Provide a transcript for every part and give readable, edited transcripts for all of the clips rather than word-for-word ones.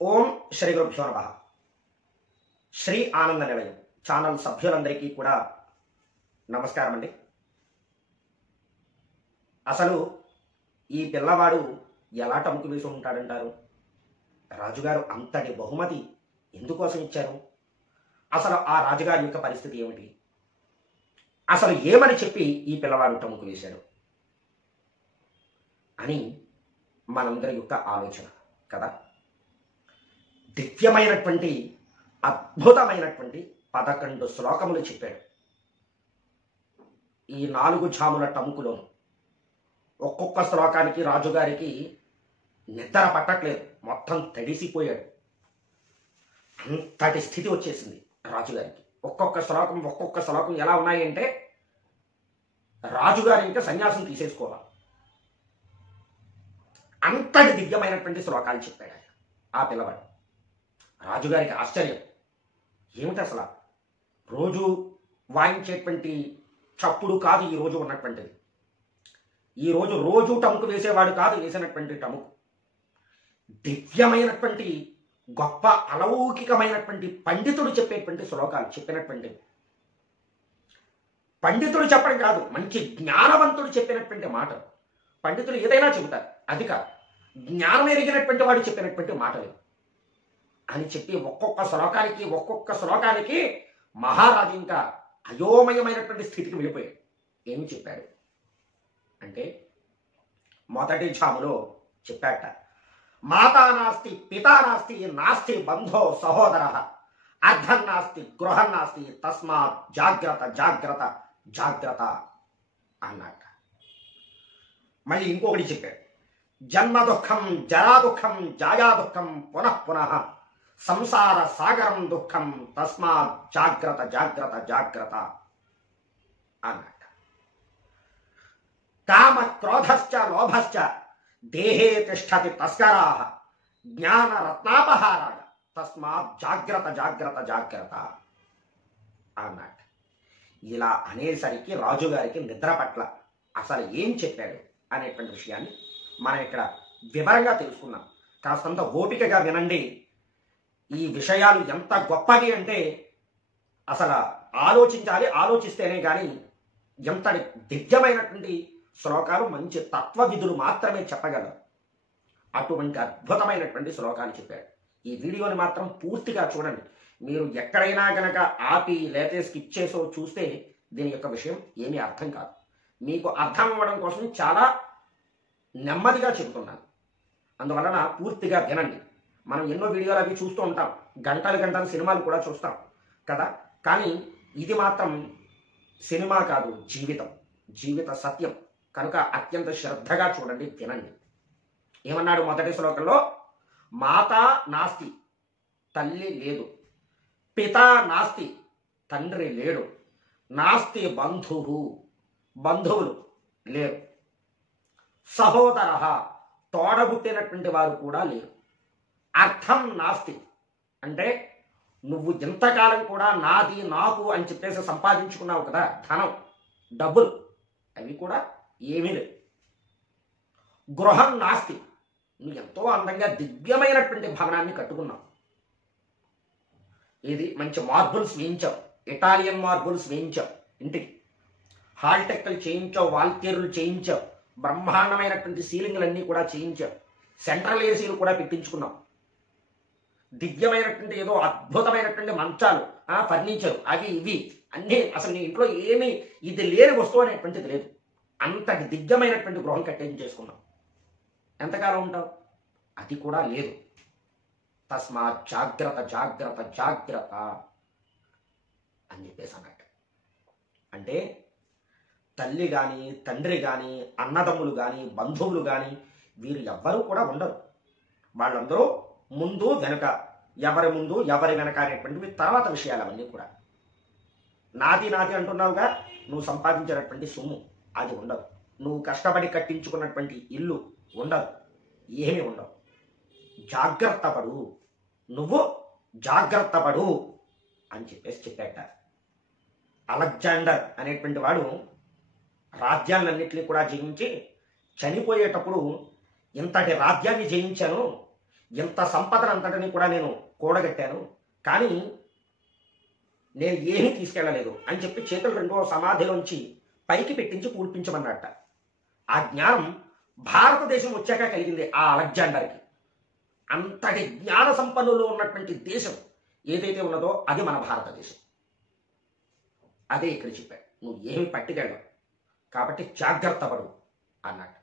ఓం శ్రీ గురుభ్యో నమః. శ్రీ ఆనంద నిలయం ఛానల్ సభ్యులందరికీ కూడా నమస్కారం అండి. అసలు ఈ పిల్లవాడు ఎలా టముకు వేసి ఉంటాడంటారు? రాజుగారు అంతటి బహుమతి ఎందుకోసం ఇచ్చారు? అసలు ఆ రాజుగారి యొక్క పరిస్థితి ఏమిటి? అసలు ఏమని చెప్పి ఈ పిల్లవాడు టముకు వేశాడు అని మనందరి యొక్క ఆలోచన కదా. దివ్యమైనటువంటి అద్భుతమైనటువంటి 11 శ్లోకములు చెప్పాడు. ఈ 4 జాముల టముకులోను ఒక్కొక్క శ్లోకానికి రాజుగారికి నిద్ర పట్టట్లేదు, మొత్తం తడిసిపోయాడు. అంతటి స్థితి వచ్చేసింది రాజుగారికి. ఒక్కొక్క శ్లోకం ఎలా ఉన్నాయంటే రాజుగారి ఇంకా సన్యాసం తీసేసుకోవాలి, అంతటి దివ్యమైనటువంటి శ్లోకాలు చెప్పాడు ఆయన. ఆ పిల్లవాడు రాజుగారికి ఆశ్చర్యం. ఏమిటి అసలు రోజు వాయించేటువంటి చప్పుడు కాదు ఈ రోజు ఉన్నటువంటిది. ఈ రోజు టముకు వేసేవాడు కాదు వేసినటువంటి టముకు. దివ్యమైనటువంటి గొప్ప అలౌకికమైనటువంటి పండితుడు చెప్పేటువంటి శ్లోకాలు చెప్పినటువంటి, పండితుడు చెప్పడం కాదు, మంచి జ్ఞానవంతుడు చెప్పినటువంటి మాటలు. పండితులు ఏదైనా చెబుతారు, అది కాదు, జ్ఞానం ఎరిగినటువంటి వాడు చెప్పినటువంటి మాటలు అని చెప్పి ఒక్కొక్క శ్లోకానికి మహారాజు ఇంకా అయోమయమైనటువంటి స్థితికి వెళ్ళిపోయాడు. ఏమి చెప్పాడు అంటే మొదటి జాములో చెప్పాట, మాతా నాస్తి పితా నాస్తి నాస్తి బంధో సహోదర అర్ధం నాస్తి గృహం నాస్తి తస్మాత్ జాగ్రత్త జాగ్రత్త జాగ్రత్త అన్నట్ట. మళ్ళీ ఇంకొకటి చెప్పాడు, జన్మ దుఃఖం జరా దుఃఖం జాయా దుఃఖం పునః పునః సంసార సాగరం దుఃఖం తస్మాత్ జాగ్రత్త జాగ్రత్త జాగ్రత్త అన్నట్ట. కామ క్రోధశ్చ లోభశ్చ దేహే తిష్టతి తస్కరాః జ్ఞాన రత్నాపహారాయ తస్మాత్ జాగ్రత్త జాగ్రత్త జాగ్రత్త అన్నట్టు. ఇలా అనేసరికి రాజుగారికి నిద్ర పట్ల అసలు ఏం చెప్పాడు అనేటువంటి విషయాన్ని మనం ఇక్కడ వివరంగా తెలుసుకున్నాం. కాస్తంత ఓపికగా వినండి. ఈ విషయాలు ఎంత గొప్పవి అంటే అసలు ఆలోచించాలి, ఆలోచిస్తేనే కానీ ఎంతటి దివ్యమైనటువంటి శ్లోకాలు, మంచి తత్వవిధులు మాత్రమే చెప్పగలరు. అటువంటి అద్భుతమైనటువంటి శ్లోకాలు చెప్పాడు. ఈ వీడియోని మాత్రం పూర్తిగా చూడండి. మీరు ఎక్కడైనా గనక ఆపి లేతే స్కిప్ చేసో చూస్తే దీని యొక్క విషయం ఏమీ అర్థం కాదు. మీకు అర్థం అవ్వడం కోసం చాలా నెమ్మదిగా చెబుతున్నాను, అందువలన పూర్తిగా వినండి. మనం ఎన్నో వీడియోలు అవి చూస్తూ ఉంటాం, గంటలు సినిమాలు కూడా చూస్తాం కదా. కానీ ఇది మాత్రం సినిమా కాదు, జీవిత సత్యం కనుక అత్యంత శ్రద్ధగా చూడండి, వినండి. ఏమన్నాడు మొదటి శ్లోకంలో? మాతా నాస్తి, తల్లి లేదు. పితా నాస్తి, తండ్రి లేడు. నాస్తి బంధువులు లేరు. సహోదర, తోడబుట్టినటువంటి వారు కూడా లేరు. అర్థం నాస్తి, అంటే నువ్వు ఇంతకాలం కూడా నాది నాకు అని చెప్పేసి సంపాదించుకున్నావు కదా ధనం, డబ్బులు, అవి కూడా ఏమీ లేవు. గృహం నాస్తి, నువ్వు ఎంతో అందంగా దివ్యమైనటువంటి భవనాన్ని కట్టుకున్నావు. ఇది మంచి మార్బుల్స్ వేయించావు, ఇటాలియన్ మార్బుల్స్ వేయించావు, ఇంటికి హాల్టెక్కలు చేయించావు, వాల్తీరులు చేయించావు, బ్రహ్మాండమైనటువంటి సీలింగ్లన్నీ కూడా చేయించావు, సెంట్రల్ ఏసీలు కూడా పెట్టించుకున్నావు, దివ్యమైనటువంటి ఏదో అద్భుతమైనటువంటి మంచాలు, ఫర్నిచర్, అవి ఇవి అన్నీ. అసలు నీ ఇంట్లో ఏమీ ఇది లేని వస్తువు అనేటువంటిది లేదు. అంతటి దివ్యమైనటువంటి గృహం కట్టించేసుకున్నావు. ఎంతకాలం ఉంటావు? అది కూడా లేదు. తస్మాత్ జాగ్రత్త జాగ్రత్త జాగ్రత్త అని చెప్పేసి అన్నట్టు. అంటే తల్లి కానీ తండ్రి కానీ అన్నదమ్ములు కానీ బంధువులు కానీ వీరు ఎవ్వరూ కూడా ఉండరు. వాళ్ళందరూ ముందు వెనుక, ఎవరి ముందు ఎవరి వెనక అనేటువంటివి తర్వాత విషయాలు అవన్నీ కూడా. నాది అంటున్నావుగా, నువ్వు సంపాదించినటువంటి సొమ్ము అది ఉండదు. నువ్వు కష్టపడి కట్టించుకున్నటువంటి ఇల్లు ఉండదు, ఏమీ ఉండవు. జాగ్రత్త పడు, నువ్వు జాగ్రత్త పడు అని చెప్పేసి చెప్పాట. అలెగ్జాండర్ అనేటువంటి వాడు రాజ్యాలన్నింటినీ కూడా జయించి చనిపోయేటప్పుడు ఇంతటి రాజ్యాన్ని జయించాను, ఇంత సంపదనంతటిని కూడా నేను కూడగట్టాను, కానీ నేను ఏమీ తీసుకెళ్ళలేదు అని చెప్పి చేతులు రెండో సమాధిలోంచి పైకి పెట్టించి కూల్పించమన్నట్ట. ఆ జ్ఞానం భారతదేశం వచ్చాక కలిగింది ఆ అలెగ్జాండర్కి. అంతటి జ్ఞాన సంపన్నులు ఉన్నటువంటి దేశం ఏదైతే ఉన్నదో అది మన భారతదేశం. అదే ఇక్కడ చెప్పాడు, నువ్వు ఏమి పట్టుకెళ్ళవు కాబట్టి జాగ్రత్త పడు అన్నాడు.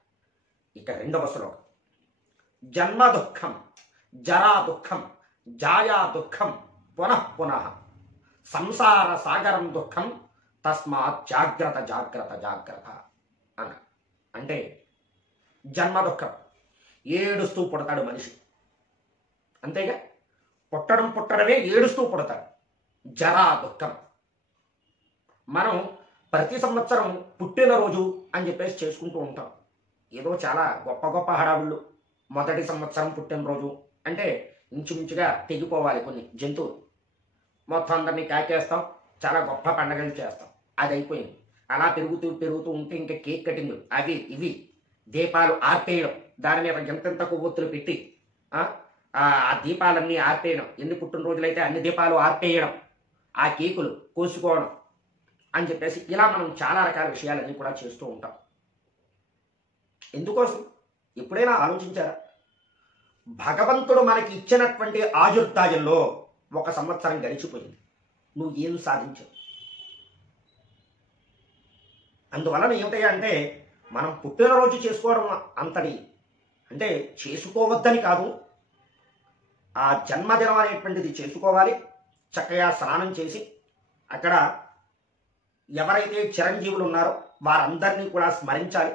ఇక రెండవ శ్లోకం, జన్మ దుఃఖం జరా దుఃఖం జాయా దుఃఖం పునః పునః సంసార సాగరం దుఃఖం తస్మాత్ జాగ్రత్త జాగ్రత్త జాగ్రత్త అన్నాడు. అంటే జన్మ దుఃఖం, ఏడుస్తూ పుడతాడు మనిషి, అంతేగా, పుట్టడమే ఏడుస్తూ పుడతాడు. జరా దుఃఖం, మనం ప్రతి సంవత్సరం పుట్టినరోజు అని చెప్పేసి చేసుకుంటూ ఉంటాం. ఏదో చాలా గొప్ప గొప్ప హడావుళ్ళు, మొదటి సంవత్సరం పుట్టినరోజు అంటే ఇంచుమించుగా తెగిపోవాలి కొన్ని జంతువులు, మొత్తం అందరినీ కాకేస్తాం, చాలా గొప్ప పండగలు చేస్తాం. అది అయిపోయింది. అలా పెరుగుతూ పెరుగుతూ ఉంటే ఇంకా కేక్ కటింగ్లు అవి ఇవి, దీపాలు ఆర్పేయడం, దాని మీద ఎంతెంత కొవ్వొత్తులు పెట్టి ఆ దీపాలన్నీ ఆర్పేయడం, ఎన్ని పుట్టినరోజులైతే అన్ని దీపాలు ఆర్పేయడం, ఆ కేకులు కోసుకోవడం అని చెప్పేసి ఇలా మనం చాలా రకాల విషయాలన్నీ కూడా చేస్తూ ఉంటాం. ఎందుకోసం ఎప్పుడైనా ఆలోచించారా? భగవంతుడు మనకి ఇచ్చినటువంటి ఆయుర్దాయంలో ఒక సంవత్సరం గడిచిపోయింది, నువ్వు ఏం సాధించావు? అందువలన ఏమిటయ్యా అంటే మనం పుట్టినరోజు చేసుకోవడం అంతటి అంటే చేసుకోవద్దని కాదు, ఆ జన్మదినం అనేటువంటిది చేసుకోవాలి. చక్కగా స్నానం చేసి అక్కడ ఎవరైతే చిరంజీవులు ఉన్నారో వారందరినీ కూడా స్మరించాలి.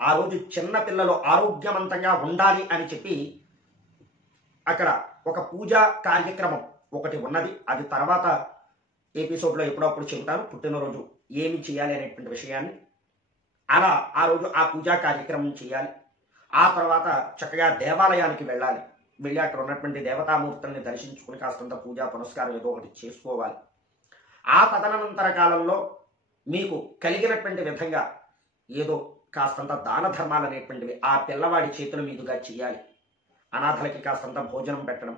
ఆ రోజు చిన్న పిల్లలు ఆరోగ్యవంతంగా ఉండాలి అని చెప్పి అక్కడ ఒక పూజా కార్యక్రమం ఒకటి ఉన్నది. అది తర్వాత ఎపిసోడ్లో ఎప్పుడప్పుడు చెబుతాను, పుట్టినరోజు ఏమి చేయాలి అనేటువంటి విషయాన్ని. అలా ఆ రోజు ఆ పూజా కార్యక్రమం చేయాలి. ఆ తర్వాత చక్కగా దేవాలయానికి వెళ్ళాలి, వెళ్ళి అక్కడ ఉన్నటువంటి దేవతామూర్తుల్ని దర్శించుకుని కాస్తంత పూజా పునస్కారం ఏదో ఒకటి చేసుకోవాలి. ఆ తదనంతర కాలంలో మీకు కలిగినటువంటి విధంగా ఏదో కాస్తంత దాన ధర్మాలు అనేటువంటివి ఆ పిల్లవాడి చేతుల మీదుగా చేయాలి. అనాథలకి కాస్తంత భోజనం పెట్టడం,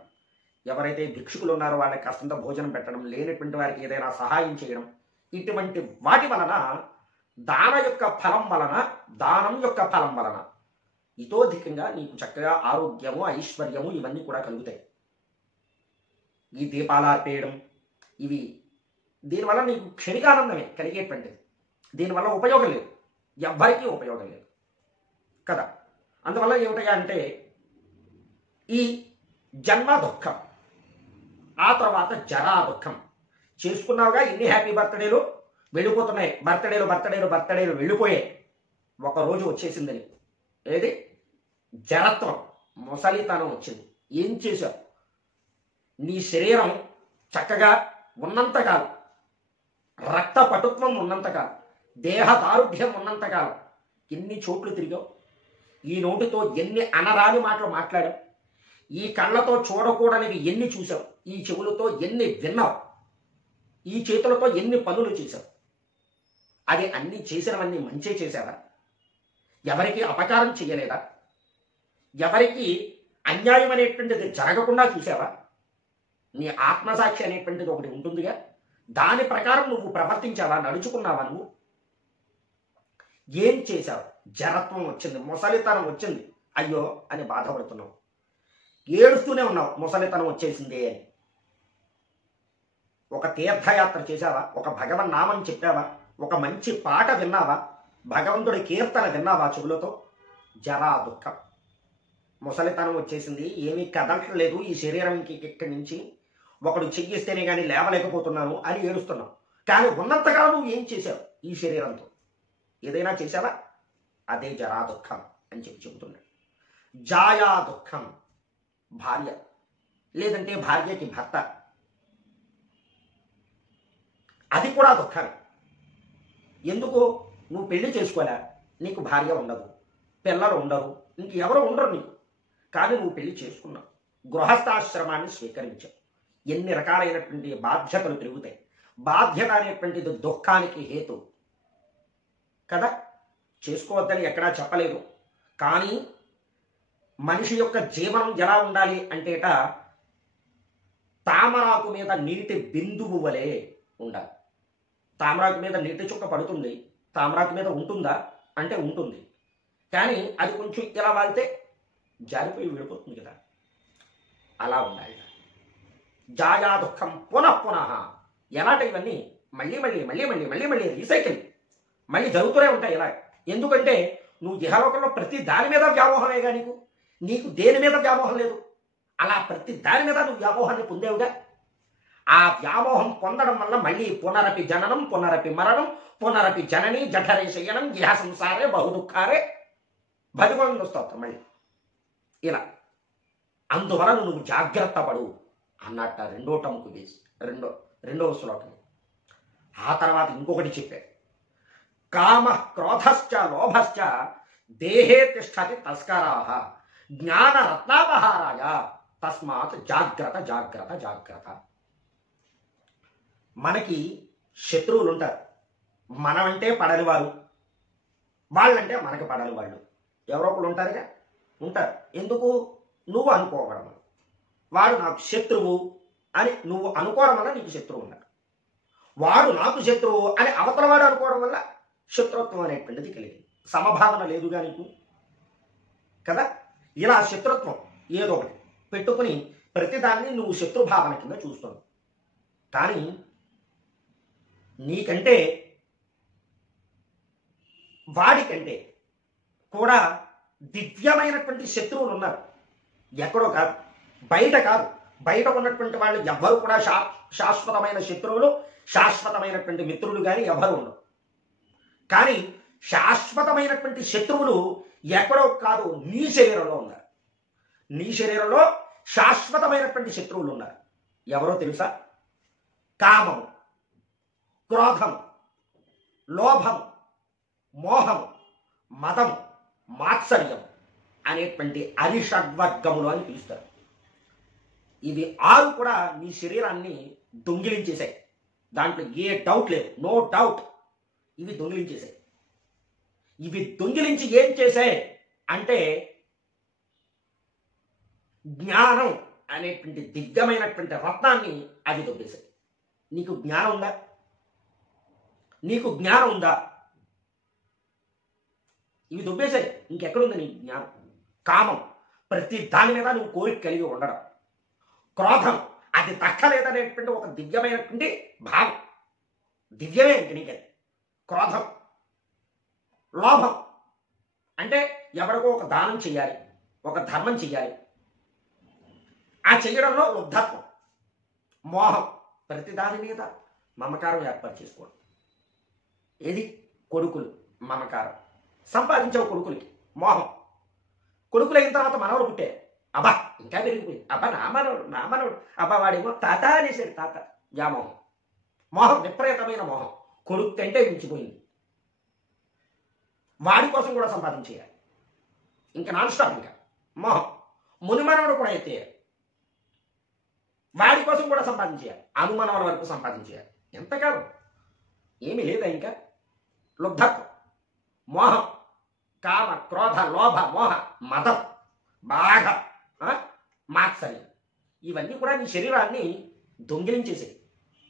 ఎవరైతే భిక్షుకులు ఉన్నారో వాళ్ళకి కాస్తంత భోజనం పెట్టడం, లేనటువంటి వారికి ఏదైనా సహాయం చేయడం, ఇటువంటి వాటి వలన దానం యొక్క ఫలం వలన ఇతోధికంగా నీకు చక్కగా ఆరోగ్యము ఐశ్వర్యము ఇవన్నీ కూడా కలుగుతాయి. ఈ దీపాలు ఆర్పేయడం ఇవి దీనివల్ల నీకు క్షణికానందమే కలిగేటువంటిది, దీనివల్ల ఉపయోగం లేదు, ఎవ్వరికీ ఉపయోగం లేదు కదా. అందువల్ల ఏమిటగా అంటే ఈ జన్మ దుఃఖం, ఆ తర్వాత జరా దుఃఖం. చేసుకున్నావుగా ఇన్ని హ్యాపీ బర్త్డేలు వెళ్ళిపోతున్నాయి, బర్త్డేలు వెళ్ళిపోయాయి, ఒకరోజు వచ్చేసిందని ఏది జరత్వం, ముసలితనం వచ్చింది. ఏం చేశావు? నీ శరీరం చక్కగా ఉన్నంతకాలం, రక్త పటుత్వం ఉన్నంతకాలం, దేహ దారుఢ్యం ఉన్నంతకాలం ఎన్ని చోట్లు తిరిగావు, ఈ నోటితో ఎన్ని అనరాని మాటలు మాట్లాడావు, ఈ కళ్ళతో చూడకూడనివి ఎన్ని చూసావు, ఈ చెవులతో ఎన్ని విన్నావు, ఈ చేతులతో ఎన్ని పనులు చేశావు. అది అన్ని చేసినవన్నీ మంచి చేశావా? ఎవరికి అపకారం చేయలేదా? ఎవరికి అన్యాయం అనేటువంటిది జరగకుండా చూసావా? నీ ఆత్మసాక్షి అనేటువంటిది ఒకటి ఉంటుందిగా, దాని ప్రకారం నువ్వు ప్రవర్తించావా, నడుచుకున్నావా? నువ్వు ఏం చేశావు? జరత్వం వచ్చింది, ముసలితనం వచ్చింది, అయ్యో అని బాధపడుతున్నావు, ఏడుస్తూనే ఉన్నావు ముసలితనం వచ్చేసిందే అని. ఒక తీర్థయాత్ర చేశావా? ఒక భగవన్ నామం చెప్పావా? ఒక మంచి పాట విన్నావా? భగవంతుడి కీర్తన విన్నావా చెవులతో? జరా దుఃఖం, ముసలితనం వచ్చేసింది, ఏమీ కదలట్లేదు ఈ శరీరంకి, ఇక్కడి నుంచి ఒకడు చెయ్యిస్తేనే కానీ లేవలేకపోతున్నాను అని ఏడుస్తున్నావు. కానీ ఉన్నంతకాలం నువ్వు ఏం చేశావు? ఈ శరీరంతో ఏదైనా చేశావా? అదే జరా దుఃఖం అని చెప్పి చెబుతున్నాడు. జాయా దుఃఖం, భార్య లేదంటే భార్యకి భర్త, అది కూడా దుఃఖమే. ఎందుకు? నువ్వు పెళ్లి చేసుకోలే, నీకు భార్య ఉండదు, పిల్లలు ఉండరు, ఇంకెవరు ఉండరు నీకు, కానీ నువ్వు పెళ్లి చేసుకున్నావు, గృహస్థాశ్రమాన్ని స్వీకరించావు. ఎన్ని రకాలైనటువంటి బాధ్యతలు పెరుగుతాయి. బాధ్యత అనేటువంటిది దుఃఖానికి హేతు కదా. చేసుకోవద్దని ఎక్కడా చెప్పలేదు, కానీ మనిషి యొక్క జీవనం ఎలా ఉండాలి అంటేట తామరాకు మీద నీటి బిందువు వలె ఉండాలి. తామరాకు మీద నీటి చుక్క పడుతుంది, తామరాకు మీద ఉంటుందా అంటే ఉంటుంది, కానీ అది కొంచెం ఇలా వాళ్తే జారిపోయి విడిపోతుంది కదా, అలా ఉండాలి. జాయా దుఃఖం పునః పునః, ఎలాంటి ఇవన్నీ మళ్ళీ మళ్ళీ మళ్ళీ మళ్ళీ మళ్ళీ మళ్ళీ రీసైకిల్ మళ్ళీ జరుగుతూనే ఉంటాయి ఇలా. ఎందుకంటే నువ్వు ఇహలోకంలో ప్రతి దాని మీద వ్యామోహమేగా, నీకు దేని మీద వ్యామోహం లేదు. అలా ప్రతి దాని మీద నువ్వు వ్యామోహాన్ని పొందేవుగా. ఆ వ్యామోహం పొందడం వల్ల మళ్ళీ పునరపి జననం పునరపి మరణం పునరపి జనని జఠరే శయనం ఇహ సంసారే బహుదుఃఖారే భగవంతుడు స్తోత్రం మళ్ళీ ఇలా. అందువలన నువ్వు జాగ్రత్త పడు అన్నట్ట రెండో టముకు వేసి రెండవ శ్లోకం. ఆ తర్వాత ఇంకొకటి చెప్పారు, కామ క్రోధశ్చ లోభశ్చ దేహే తిష్టతి తస్కరాః జ్ఞాన రత్నాపహారాయ తస్మాత్ జాగ్రత్త జాగ్రత్త జాగ్రత్త. మనకి శత్రువులు ఉంటారు, మనమంటే పడని వారు, వాళ్ళంటే మనకి పడని వాళ్ళు, ఎవరో ఒకరు ఉంటారుగా, ఉంటారు. ఎందుకు? నువ్వు అనుకోవడం వల్ల. వాడు నాకు శత్రువు అని నువ్వు అనుకోవడం వల్ల నీకు శత్రువు ఉన్నాడు, వాడు నాకు శత్రువు అని అవతల వాడు అనుకోవడం వల్ల శత్రుత్వం అనేటువంటిది కలిగింది. సమభావన లేదుగా నీకు కదా. ఇలా శత్రుత్వం ఏదో ఒకటి పెట్టుకుని ప్రతిదాన్ని నువ్వు శత్రుభావన కింద చూస్తున్నావు. కానీ నీకంటే వాడికంటే కూడా దివ్యమైనటువంటి శత్రువులు ఉన్నారు. ఎక్కడో కాదు, బయట కాదు, బయట ఉన్నటువంటి వాళ్ళు ఎవ్వరు కూడా శాశ్వతమైన శత్రువులు శాశ్వతమైనటువంటి మిత్రులు కానీ ఎవరు ఉండరు. కానీ శాశ్వతమైనటువంటి శత్రువులు ఎక్కడో కాదు, నీ శరీరంలో ఉన్నారు. నీ శరీరంలో శాశ్వతమైనటువంటి శత్రువులు ఉన్నారు. ఎవరో తెలుసా? కామము, క్రోధము, లోభము, మోహము, మదము, మాత్సర్యం అనేటువంటి అరిషడ్వర్గములు అని పిలుస్తారు. ఇవి 6 కూడా నీ శరీరాన్ని దొంగిలించేశాయి. దాంట్లో ఏ డౌట్ లేదు, నో డౌట్. ఇవి దొంగిలించేశాయి. ఇవి దొంగిలించి ఏం చేశాయి అంటే జ్ఞానం అనేటువంటి దిగ్గమైనటువంటి రత్నాన్ని అవి దొబ్బేశాయి. నీకు జ్ఞానం ఉందా? నీకు జ్ఞానం ఉందా? ఇవి దొబ్బేశాయి. ఇంకెక్కడుంది నీ జ్ఞానం? కామం, ప్రతి దాని మీద నువ్వు కోరిక కలిగి ఉండడం. క్రోధం, అది దక్కలేదనేటువంటి ఒక దివ్యమైనటువంటి భావం, దివ్యమే ఇంక నీకది క్రోధం. లోభం అంటే ఎవరికో ఒక దానం చెయ్యాలి, ఒక ధర్మం చెయ్యాలి, ఆ చెయ్యడంలో లుబ్ధత్వం. మోహం, ప్రతి దాని మీద మమకారం ఏర్పాటు చేసుకోవడం. ఏది? కొడుకులు మమకారం, సంపాదించావు కొడుకులకి మోహం. కొడుకులు అయిన తర్వాత మనవడు పుట్టే, అబ్బా ఇంకా పెరిగిపోయింది, అబ్బా నా మనవడు, అబ్బా వాడేమో తాత అనేసాడు, తాత. వ్యామోహం, మోహం, విపరీతమైన మోహం. కొడుకు కంటే మించిపోయింది. వాడి కోసం కూడా సంపాదించేయాలి, ఇంకా నాన్ స్టాప్. ఇంకా మోహం. మునిమనవుడు కూడా ఎత్తేయాలి, వాడి కోసం కూడా సంపాదించేయాలి, అనుమనవుల వరకు సంపాదించేయాలి. ఎంతకాలం? ఏమీ లేదా ఇంకా. లుబ్ధత్వం, మోహం, కామ, క్రోధ, లోభ, మోహ, మదం, బాగా మాత్సర్యం, ఇవన్నీ కూడా నీ శరీరాన్ని దొంగిలించేసేది.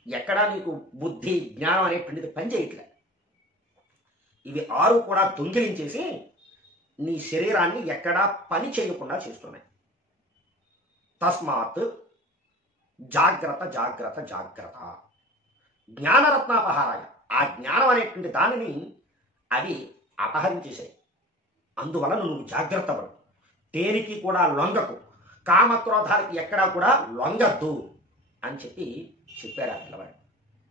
ఎక్కడా నీకు బుద్ధి జ్ఞానం అనేటువంటిది పనిచేయట్లే. ఇవి 6 కూడా దొంగిలించేసి నీ శరీరాన్ని ఎక్కడా పని చేయకుండా చేస్తున్నాయి. తస్మాత్ జాగ్రత్త జాగ్రత్త జాగ్రత్త. జ్ఞానరత్నాపహారాయ, ఆ జ్ఞానం అనేటువంటి దానిని అవి అపహరించేశాయి. అందువలన నువ్వు జాగ్రత్త పడు, దేనికి కూడా లొంగకు, కామక్రోధాలకి ఎక్కడా కూడా లొంగద్దు అని చెప్పాడు ఆ పిల్లవాడు.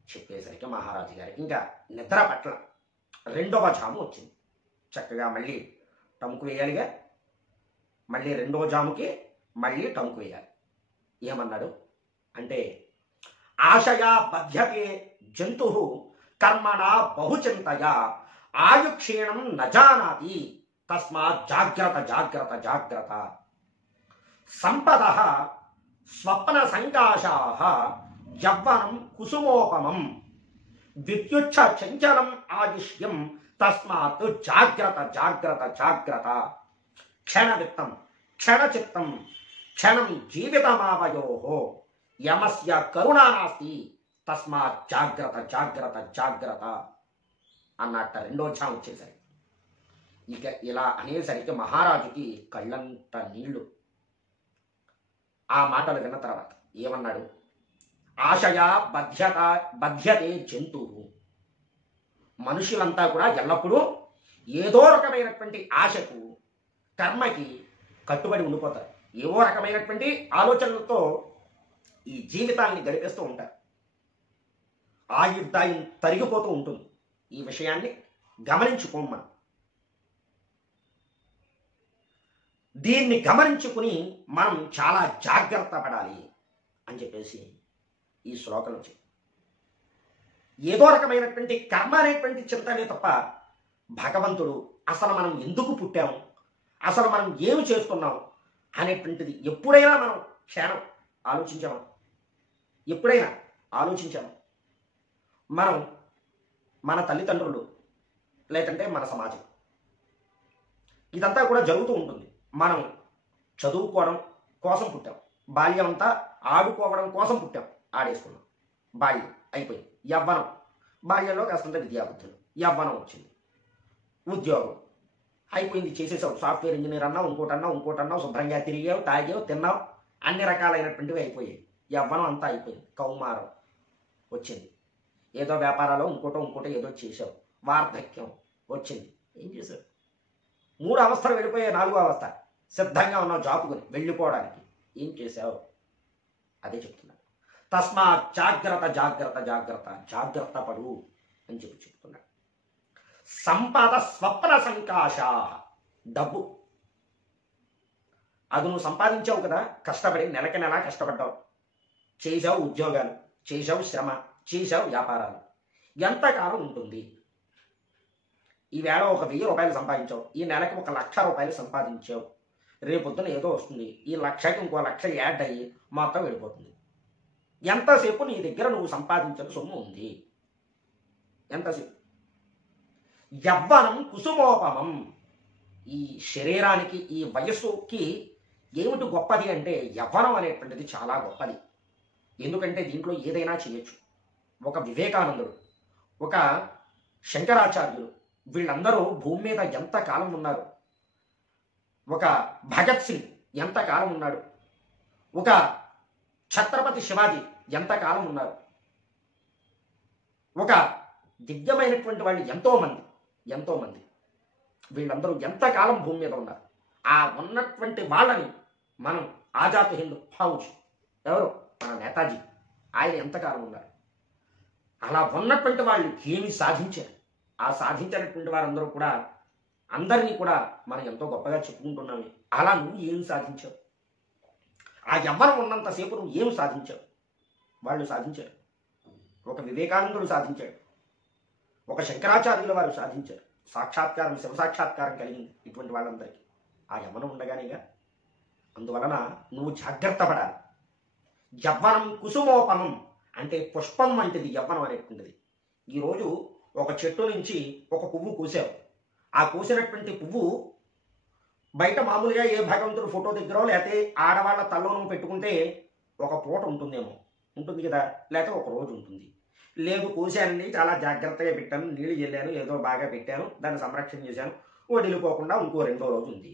చెప్పేసరికి మహారాజు గారికి ఇంకా నిద్ర పట్ల. 2వ జాము వచ్చింది. చక్కగా మళ్ళీ టముకు వేయాలిగా, మళ్ళీ 2వ జాముకి మళ్ళీ టముకు వేయాలి. ఏమన్నాడు అంటే, ఆశయా బధ్యతే జంతు కర్మణ బహుచింతయా ఆయుక్షీణం నజానాతి తస్మాత్ జాగ్రత్త జాగ్రత్త జాగ్రత్త. సంపద స్వప్న సంకాశాః యవ్వనం కుసుమోపమం విద్యుచ్ఛ చంచలం ఆయుష్యం తస్మాత్ జాగ్రత్త జాగ్రత్త జాగ్రత్త. క్షణ విత్తం క్షణచిత్తం క్షణం జీవితమావయో యమస్య కరుణా నాస్తి తస్మాత్ జాగ్రత్త జాగ్రత్త జాగ్రత్త అన్నట్ట రెండో ఛాం వచ్చేసరికి ఇక ఇలా అనేసరికి మహారాజుకి కళ్ళంట నీళ్లు. ఆ మాటలు విన్న తర్వాత ఏమన్నాడు? ఆశయ బధ్యతే జంతువు. మనుషులంతా కూడా ఎల్లప్పుడూ ఏదో రకమైనటువంటి ఆశకు కర్మకి కట్టుబడి ఉండిపోతారు. ఏవో రకమైనటువంటి ఆలోచనలతో ఈ జీవితాన్ని గడిపేస్తూ ఉంటారు. ఆయుర్దాయం తరిగిపోతూ ఉంటుంది. ఈ విషయాన్ని గమనించుకోమని, దీన్ని గమనించుకుని మనం చాలా జాగ్రత్త పడాలి అని చెప్పేసి ఈ శ్లోకం నుంచి ఏదో రకమైనటువంటి కర్మ అనేటువంటి చింతనే తప్ప భగవంతుడు అసలు మనం ఎందుకు పుట్టాము, అసలు మనం ఏమి చేస్తున్నాం అనేటువంటిది ఎప్పుడైనా మనం క్షణం ఆలోచించాము? ఎప్పుడైనా ఆలోచించాము? మనం మన తల్లిదండ్రులు లేదంటే మన సమాజం ఇదంతా కూడా జరుగుతూ ఉంటుంది. మనం చదువుకోవడం కోసం పుట్టాం, బాల్యం అంతా ఆడుకోవడం కోసం పుట్టాం, ఆడేసుకున్నాం, బాల్యం అయిపోయింది. యవ్వనం, బాల్యంలో కాస్తంత విద్యాబుద్ధులు, యవ్వనం వచ్చింది, ఉద్యోగం అయిపోయింది, చేసేసావు. సాఫ్ట్వేర్ ఇంజనీర్ అన్నావు, ఇంకోటన్నావు, శుభ్రంగా తిరిగావు, తాగావు, తిన్నావు, అన్ని రకాలైనటువంటివి అయిపోయాయి. యవ్వనం అంతా అయిపోయింది. కౌమారం వచ్చింది, ఏదో వ్యాపారాలు ఇంకోటో ఏదో చేసావు. వార్ధక్యం వచ్చింది, ఏం చేసావు? 3 అవస్థలు వెళ్ళిపోయాయి. 4వ అవస్థ సిద్ధంగా ఉన్నావు జాపుకొని వెళ్ళిపోవడానికి. ఏం చేశావు? అదే చెప్తున్నాను. తస్మాత్ జాగ్రత్త జాగ్రత్త జాగ్రత్త జాగ్రత్త పడు అని చెప్తున్నాడు. సంపద స్వప్న సంకాశ. డబ్బు అది నువ్వు సంపాదించావు కదా, కష్టపడి నెలకి నెల కష్టపడ్డావు, చేసావు ఉద్యోగాలు, చేసావు శ్రమ, చేసావు వ్యాపారాలు. ఎంతకాలం ఉంటుంది? ఈవేళ ఒక 1000 రూపాయలు సంపాదించావు, ఈ నెలకి 1,00,000 రూపాయలు సంపాదించావు. రేపొద్దున ఏదో వస్తుంది, ఈ 1,00,000కి ఇంకో 1,00,000 యాడ్ అయ్యి మొత్తం వెళ్ళిపోతుంది. ఎంతసేపు నీ దగ్గర నువ్వు సంపాదించిన సొమ్ము ఉంది? ఎంతసేపు? యవ్వనం కుసుమోపమం. ఈ శరీరానికి, ఈ వయస్సుకి ఏమిటి గొప్పది అంటే యవ్వనం అనేటువంటిది చాలా గొప్పది. ఎందుకంటే దీంట్లో ఏదైనా చేయొచ్చు. ఒక వివేకానందుడు, ఒక శంకరాచార్యులు, వీళ్ళందరూ భూమి మీద ఎంతకాలం ఉన్నారు? ఒక భగత్ సింగ్ ఎంతకాలం ఉన్నాడు? ఒక ఛత్రపతి శివాజీ ఎంతకాలం ఉన్నారు? ఒక దివ్యమైనటువంటి వాళ్ళు ఎంతోమంది వీళ్ళందరూ ఎంతకాలం భూమి మీద ఉన్నారు? ఆ ఉన్నటువంటి వాళ్ళని మనం ఆజాద్ హింద్ ఫౌజ్, ఎవరు? మన నేతాజీ, ఆయన ఎంతకాలం ఉన్నారు? అలా ఉన్నటువంటి వాళ్ళు ఏమి సాధించారు? ఆ సాధించినటువంటి వారందరూ కూడా, అందరినీ కూడా మనం ఎంతో గొప్పగా చెప్పుకుంటున్నామే. అలా నువ్వు ఏమి సాధించావు? ఆ యవ్వనం ఉన్నంతసేపు నువ్వు ఏమి సాధించావు? వాళ్ళు సాధించారు. ఒక వివేకానందుడు సాధించాడు, ఒక శంకరాచార్యుల వారు సాధించారు. సాక్షాత్కారం, శివసాక్షాత్కారం కలిగింది ఇటువంటి వాళ్ళందరికీ ఆ యవ్వనం ఉండగానేగా. అందువలన నువ్వు జాగ్రత్త పడాలి. యవ్వనం కుసుమోపమం అంటే పుష్పం వంటిది యవ్వనం అనేటువంటిది. ఈరోజు ఒక చెట్టు నుంచి ఒక పువ్వు కోసావు. ఆ కోసినటువంటి పువ్వు బయట మామూలుగా ఏ భగవంతుడు ఫోటో దగ్గర లేకపోతే ఆడవాళ్ళ తల్లోనూ పెట్టుకుంటే ఒక పూట ఉంటుందేమో, ఉంటుంది కదా, లేకపోతే ఒక రోజు ఉంటుంది. లేదు, కోసానండి, చాలా జాగ్రత్తగా పెట్టాను, నీళ్లు చల్లాను, ఏదో బాగా పెట్టాను, దాన్ని సంరక్షణ చేశాను, వదిలిపోకుండా ఇంకో 2వ రోజు ఉంది.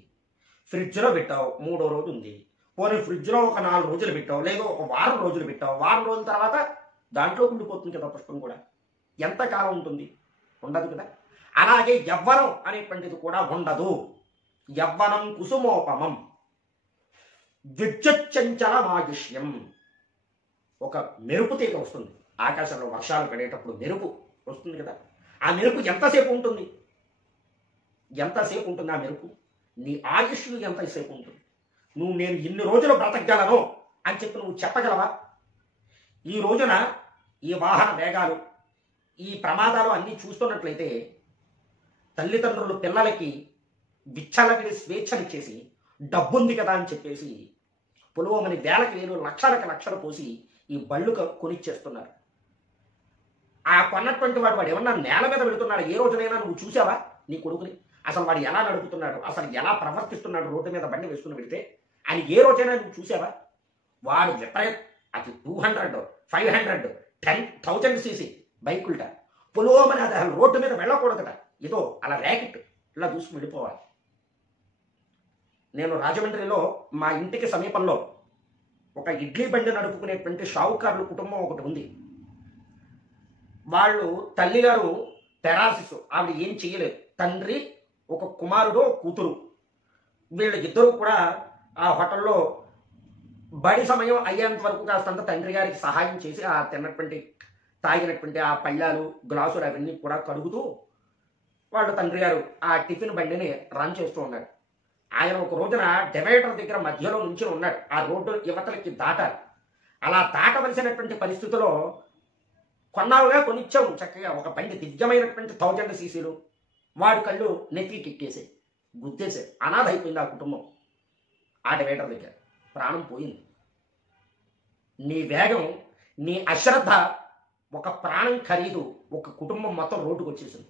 ఫ్రిడ్జ్లో పెట్టావు, 3వ రోజు ఉంది. పోనీ ఫ్రిడ్జ్లో ఒక 4 రోజులు పెట్టావు, లేదు ఒక వారం రోజులు పెట్టావు, వారం రోజుల తర్వాత దాంట్లో ఉండిపోతుంది కదా పుష్పం కూడా. ఎంతకాలం ఉంటుంది? ఉండదు కదా. అలాగే యవ్వనం అనేటువంటిది కూడా ఉండదు. యవ్వనం కుసుమోపమం విద్యుచ్చంచలమాయుష్యం. ఒక మెరుపు తీగ వస్తుంది ఆకాశంలో, వర్షాలు పడేటప్పుడు మెరుపు వస్తుంది కదా. ఆ మెరుపు ఎంతసేపు ఉంటుంది? ఎంతసేపు ఉంటుంది ఆ మెరుపు? నీ ఆయుష్ ఎంతసేపు ఉంటుంది? నేను ఇన్ని రోజులు బ్రతకగలను అని చెప్పి నువ్వు చెప్పగలవా? ఈ రోజున ఈ వాహన వేగాలు, ఈ ప్రమాదాలు అన్నీ చూస్తున్నట్లయితే తల్లిదండ్రులు పిల్లలకి విచ్చలవిడి స్వేచ్ఛనిచ్చేసి డబ్బుంది కదా అని చెప్పేసి పొలవమని వేలకు వేలు, లక్షలకు లక్షలు పోసి ఈ బళ్ళు కొనిచ్చేస్తున్నారు. ఆ కొన్నటువంటి వాడు ఏమన్నా నేల మీద పెడుతున్నాడు? ఏ రోజునైనా నువ్వు చూసావా నీ కొడుకుని? అసలు వాడు ఎలా నడుపుతున్నాడు, అసలు ఎలా ప్రవర్తిస్తున్నాడు రోడ్డు మీద బండి వేసుకుని వెళితే అని ఏ రోజైనా నువ్వు చూసావా? వాడు విపరీత అది 200, 500, 10,000 cc బైకులట పొలోమని అది అసలు రోడ్డు మీద వెళ్ళకూడదట, ఏదో అలా ర్యాకెట్ ఇలా చూసుకుని వెళ్ళిపోవాలి. నేను రాజమండ్రిలో మా ఇంటికి సమీపంలో ఒక ఇడ్లీ బండి నడుపుకునేటువంటి షావుకారుల కుటుంబం ఒకటి ఉంది. వాళ్ళు తల్లిగారు పెరాసిస్, ఆవిడ ఏం చేయలేదు. తండ్రి, ఒక కుమారుడు, కూతురు, వీళ్ళ ఇద్దరు కూడా ఆ హోటల్లో బడి సమయం అయ్యేంత వరకు కాస్తంత తండ్రి గారికి సహాయం చేసి ఆ తిన్నటువంటి తాగినటువంటి ఆ పళ్ళాలు గ్లాసులు అవన్నీ కూడా కడుగుతూ వాళ్ళు తండ్రి గారు ఆ టిఫిన్ బండిని రన్ చేస్తూ ఉన్నారు. ఆయన ఒక రోజున డివైడర్ దగ్గర మధ్యలో నుంచి ఉన్నాడు. ఆ రోడ్డు యువతలకి దాటాలి. అలా దాటవలసినటువంటి పరిస్థితిలో కొన్నాళ్ళుగా కొనిచ్చాము చక్కగా ఒక బండి, దివ్యమైనటువంటి 1000 cc. వాడి కళ్ళు నెత్తికి ఎక్కేసాయి, గుద్దేసాయి. అనాథ అయిపోయింది ఆ కుటుంబం. ఆ డివైడర్ దగ్గర ప్రాణం పోయింది. నీ వేగం, నీ అశ్రద్ధ ఒక ప్రాణం ఖరీదు ఒక కుటుంబం మొత్తం రోడ్డుకు వచ్చేసింది.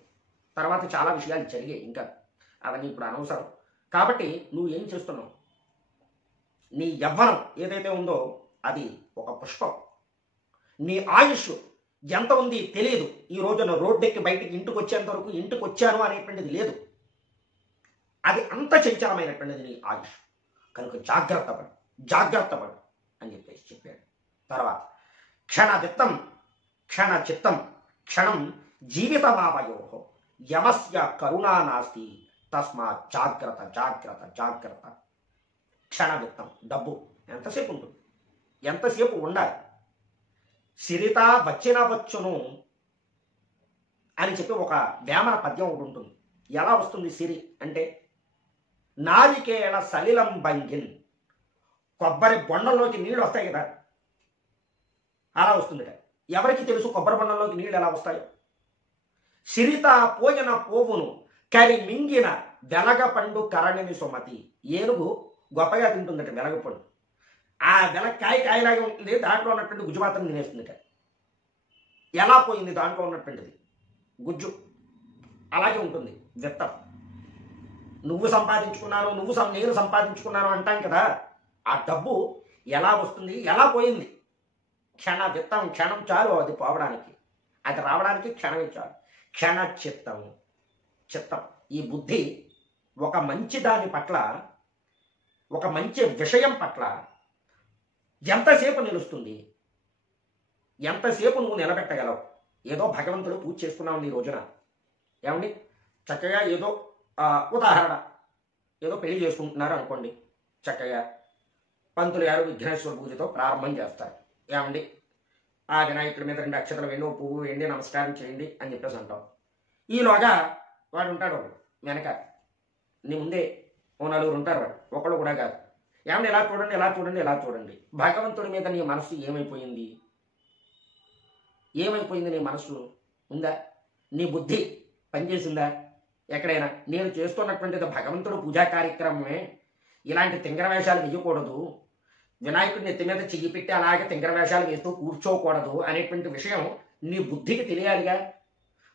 తర్వాత చాలా విషయాలు జరిగాయి, ఇంకా అవన్నీ ఇప్పుడు అనవసరం. కాబట్టి నువ్వు ఏం చేస్తున్నావు? నీ యవ్వనం ఏదైతే ఉందో అది ఒక పుష్పం. నీ ఆయుష్ ఎంత ఉంది తెలియదు. ఈ రోజున రోడ్డెక్కి బయటికి ఇంటికి వచ్చేంత వరకు ఇంటికి వచ్చాను అనేటువంటిది లేదు. అది అంత చంచలమైనటువంటిది నీ ఆయుష్. కనుక జాగ్రత్త పడు, జాగ్రత్త పడు అని చెప్పేసి చెప్పాడు. తర్వాత క్షణవిత్తం క్షణచిత్తం క్షణం జీవితమావయో యమస్య కరుణా నాస్తి తస్మాత్ జాగ్రత్త జాగ్రత్త జాగ్రత్త. క్షణవిత్తం డబ్బు ఎంతసేపు ఉంటుంది, ఎంతసేపు ఉండాలి. సిరిత వచ్చిన వచ్చును అని చెప్పి ఒక వేమన పద్యం ఒకటి ఉంటుంది. ఎలా వస్తుంది సిరి అంటే, నారికేళ సలిలం బంగిన్, కొబ్బరి బొండంలోకి నీళ్ళు వస్తాయి కదా, అలా వస్తుంది. ఎవరికి తెలుసు కొబ్బరి బొండంలోకి నీళ్ళు ఎలా వస్తాయో? సిరిత పోయిన పోవును కరి మింగిన వెలగపండు కరణిని సుమతి. ఏనుగు గొప్పగా తింటుందట వెలగపండు. ఆ కాయలాగే ఉంటుంది, దాంట్లో ఉన్నటువంటి గుజ్జు మాత్రం తినేస్తుందట. ఎలా పోయింది దాంట్లో ఉన్నటువంటిది గుజ్జు? అలాగే ఉంటుంది విత్తం. నువ్వు సంపాదించుకున్నాను, నేను సంపాదించుకున్నాను అంటాం కదా, ఆ డబ్బు ఎలా వస్తుంది, ఎలా పోయింది? క్షణ విత్తం, క్షణం చాలు అది పోవడానికి, అది రావడానికి క్షణమే చాలు. క్షణ చిత్తం, చిత్తం ఈ బుద్ధి ఒక మంచి దాని పట్ల, ఒక మంచి విషయం పట్ల ఎంతసేపు నిలుస్తుంది, ఎంతసేపు నువ్వు నిలబెట్టగలవు? ఏదో భగవంతుడు పూజ చేసుకున్నావు ఈ రోజున, ఏమండి చక్కగా ఏదో ఉదాహరణ ఏదో పెళ్లి చేసుకుంటున్నారు అనుకోండి, చక్కగా పంతులు గారు విఘ్నేశ్వర పూజతో ప్రారంభం చేస్తారు. ఏమండి ఆ వినాయకుడి మీద 2 అక్షతలు వెండి, పువ్వు వెండి, నమస్కారం చేయండి అని చెప్పేసి అంటాం. ఈలోగా వాడు ఉంటాడు వెనక, నీ ముందే ఓ 4 ఉంటారు. వాడు ఒకళ్ళు కూడా కాదు. ఏమన్నా ఎలా చూడండి, ఎలా చూడండి, ఎలా చూడండి. భగవంతుడి మీద నీ మనసు ఏమైపోయింది? ఏమైపోయింది నీ మనసు? ఉందా? నీ బుద్ధి పనిచేసిందా ఎక్కడైనా? నేను చేస్తున్నటువంటిది భగవంతుడు పూజా కార్యక్రమమే, ఇలాంటి తింగర వేషాలు వేయకూడదు, వినాయకుడిని ఎత్తి మీద చెయ్యి పెట్టి అలాగే తింగర వేషాలు వేస్తూ కూర్చోకూడదు అనేటువంటి విషయం నీ బుద్ధికి తెలియాలిగా.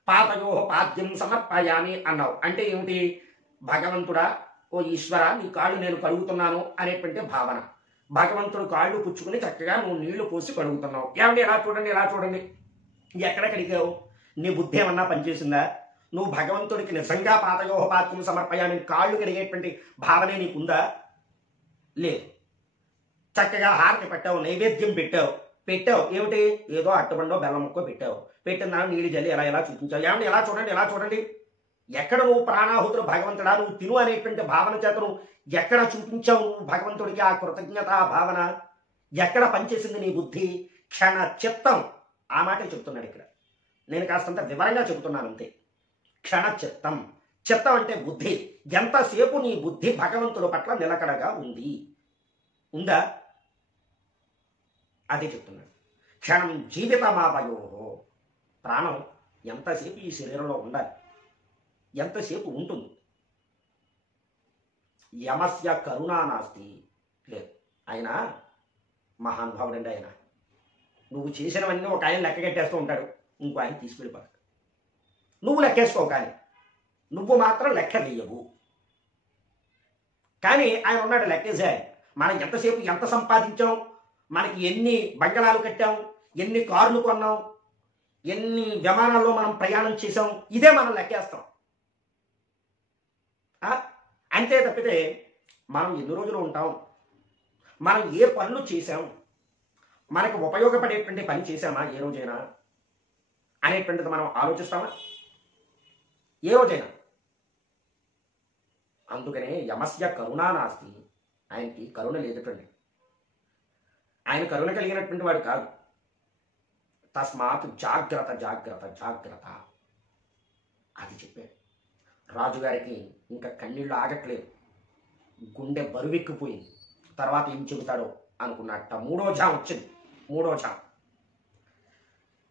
పాతయో పాద్యం సమర్పయామి అన్నావు అంటే ఏమిటి? భగవంతుడా, ఓ ఈశ్వర, నీ కాళ్ళు నేను కడుగుతున్నాను అనేటువంటి భావన. భగవంతుడు కాళ్ళు పుచ్చుకుని చక్కగా నువ్వు నీళ్లు పోసి కడుగుతున్నావు. ఏమంటే ఎలా చూడండి, ఎలా చూడండి. ఎక్కడ కడిగావు? నీ బుద్ధి ఏమన్నా పనిచేసిందా? నువ్వు భగవంతుడికి నిజంగా పాతయోహ పాత్యం సమర్పయామి కాళ్ళు కడిగేటువంటి భావనే నీకుందా? లేదు. చక్కగా హారతి పెట్టావు, నైవేద్యం పెట్టావు ఏమిటి? ఏదో అట్టుబండో బెల్లం ముక్కో పెట్టావు. పెట్టిన దాన్ని నీళ్ళు జల్లి ఎలా ఎలా చూపించావు. ఏమంటే ఎలా చూడండి, ఎలా చూడండి. ఎక్కడ నువ్వు ప్రాణాహుతులు భగవంతుడా నువ్వు తిను అనేటువంటి భావన చేత నువ్వు ఎక్కడ చూపించావు నువ్వు భగవంతుడికి ఆ కృతజ్ఞత భావన? ఎక్కడ పనిచేసింది నీ బుద్ధి? క్షణ చిత్తం, ఆ మాటే చెప్తున్నాడు ఇక్కడ. నేను కాస్తంత వివరంగా చెబుతున్నాను అంతే. క్షణ చిత్తం, చిత్తం అంటే బుద్ధి. ఎంతసేపు నీ బుద్ధి భగవంతుడి పట్ల నిలకడగా ఉంది, ఉందా? అదే చెప్తున్నాడు. క్షణం జీవితమావయో, ప్రాణం ఎంతసేపు ఈ శరీరంలో ఉండాలి, ఎంతసేపు ఉంటుంది. యమస్య కరుణా నాస్తి, లేదు. ఆయన మహానుభావుడండి. ఆయన నువ్వు చేసినవన్నీ ఒక ఆయన లెక్క కట్టేస్తూ ఉంటాడు, ఇంకో ఆయన తీసుకెళ్ళిపోతాడు. నువ్వు లెక్కేసుకో, కానీ నువ్వు మాత్రం లెక్క వేయవు. కానీ ఆయన ఉన్నాడు లెక్కేసే. మనం ఎంతసేపు ఎంత సంపాదించాం, మనకి ఎన్ని బంగళాలు కట్టాం, ఎన్ని కార్లు కొన్నాం, ఎన్ని విమానాల్లో మనం ప్రయాణం చేసాం, ఇదే మనం లెక్కేస్తాం. అంతే తప్పితే మనం ఎన్ని రోజులు ఉంటాం, మనం ఏ పనులు చేశాం, మనకు ఉపయోగపడేటువంటి పని చేశామా ఏ రోజైనా అనేటువంటిది మనం ఆలోచిస్తామా ఏ రోజైనా? అందుకనే యమస్య కరుణా నాస్తి, ఆయనకి కరుణ లేదటండి. ఆయన కరుణ కలిగినటువంటి వాడు కాదు. తస్మాత్ జాగ్రత్త జాగ్రత్త జాగ్రత్త అది చెప్పాడు. రాజుగారికి ఇంకా కన్నీళ్ళు ఆగట్లేదు, గుండె బరువెక్కిపోయింది. తర్వాత ఏం చెబుతాడో అనుకున్నట్ట మూడో ఝాం వచ్చింది. మూడో ఝాం,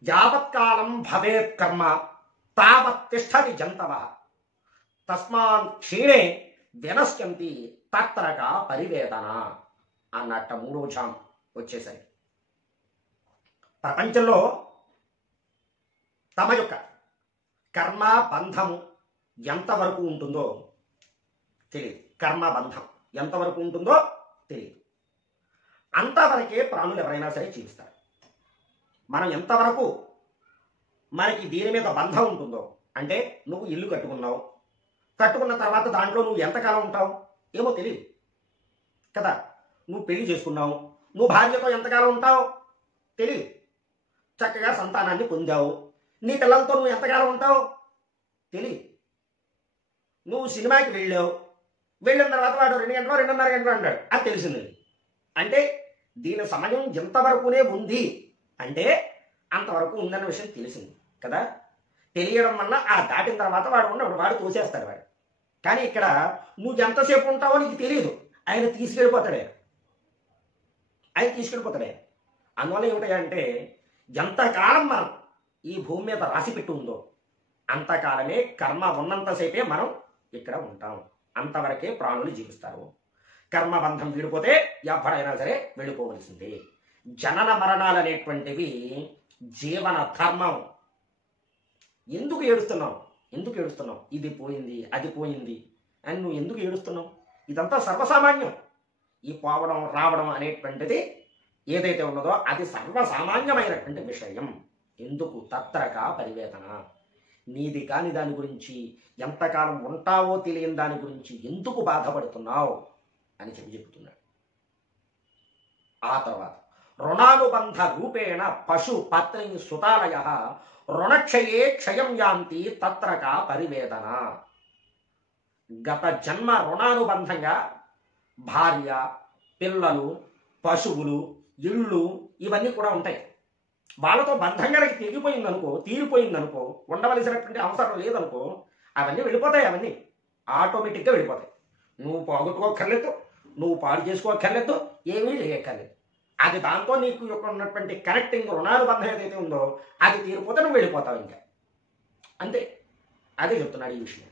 యావత్కాలం భవేత్ కర్మ తావత్ తిష్టతి జంతవ తస్మాన్ క్షీణే వినశ్యంతి తత్రక పరివేదన అన్నట్ట మూడో ఝాం వచ్చేసరికి ప్రపంచంలో తమ యొక్క కర్మ బంధము ఎంతవరకు ఉంటుందో తెలియదు. కర్మ బంధం ఎంతవరకు ఉంటుందో తెలియదు. అంతవరకే ప్రాణులు ఎవరైనా సరే జీవిస్తారు. మనం ఎంతవరకు మనకి దీని మీద బంధం ఉంటుందో, అంటే నువ్వు ఇల్లు కట్టుకున్నావు, కట్టుకున్న తర్వాత దాంట్లో నువ్వు ఎంతకాలం ఉంటావు ఏమో తెలియదు కదా. నువ్వు పెళ్లి చేసుకున్నావు, నువ్వు భార్యతో ఎంతకాలం ఉంటావు తెలియదు. చక్కగా సంతానాన్ని పొందావు, నీ పిల్లలతో నువ్వు ఎంతకాలం ఉంటావు తెలియదు. నువ్వు సినిమాకి వెళ్ళావు, వెళ్ళిన తర్వాత వాడు 2 గంటలు 2:30 గంటలు అంటాడు, అది తెలిసింది. అంటే దీని సమయం ఎంతవరకునే ఉంది అంటే అంతవరకు ఉందన్న విషయం తెలిసింది కదా. తెలియడం వల్ల ఆ దాటిన తర్వాత వాడు తోసేస్తాడు వాడు. కానీ ఇక్కడ నువ్వు ఎంతసేపు ఉంటావో నీకు తెలియదు, ఆయన తీసుకెళ్ళిపోతాడే. అందువల్ల ఏమిటంటే ఎంతకాలం మనం ఈ భూమి మీద రాసిపెట్టి ఉందో అంతకాలమే కర్మ ఉన్నంతసేపే మనం ఇక్కడ ఉంటాం, అంతవరకే ప్రాణులు జీవిస్తారు. కర్మబంధం వీడిపోతే ఎవరైనా సరే వెళ్ళిపోవలసిందే. జనన మరణాలు అనేటువంటివి జీవన ధర్మం. ఎందుకు ఏడుస్తున్నావు? ఇది పోయింది అది పోయింది అని నువ్వు ఎందుకు ఏడుస్తున్నావు? ఇదంతా సర్వసామాన్యం. ఈ పోవడం రావడం అనేటువంటిది ఏదైతే ఉన్నదో అది సర్వసామాన్యమైనటువంటి విషయం. ఎందుకు తత్రక పరివేదన, నీది కాని దాని గురించి, ఎంతకాలం ఉంటావో తెలియని దాని గురించి ఎందుకు బాధపడుతున్నావు అని చెబుతున్నాడు. ఆ తర్వాత రుణానుబంధ రూపేణ పశు పత్ని సుతాలయ రుణక్షయే క్షయం యాంతి తత్రక పరివేదన. గత జన్మ రుణానుబంధంగా భార్య, పిల్లలు, పశువులు, ఇళ్ళు ఇవన్నీ కూడా ఉంటాయి. వాళ్ళతో బంధం కనుక తీరిపోయిందనుకో, ఉండవలసినటువంటి అవసరం లేదనుకో, అవన్నీ వెళ్ళిపోతాయి. అవన్నీ ఆటోమేటిక్గా వెళ్ళిపోతాయి. నువ్వు పోగొట్టుకోక్కర్లేదు, నువ్వు పాడు చేసుకోక్కర్లేదు, ఏమీ చేయక్కర్లేదు. అది దాంతో నీకు యొక్క ఉన్నటువంటి కనెక్టింగ్ రుణానుబంధం ఏదైతే ఉందో అది తీరిపోతే నువ్వు వెళ్ళిపోతావు ఇంకా అంతే. అదే చెప్తున్నాడు ఈ విషయం.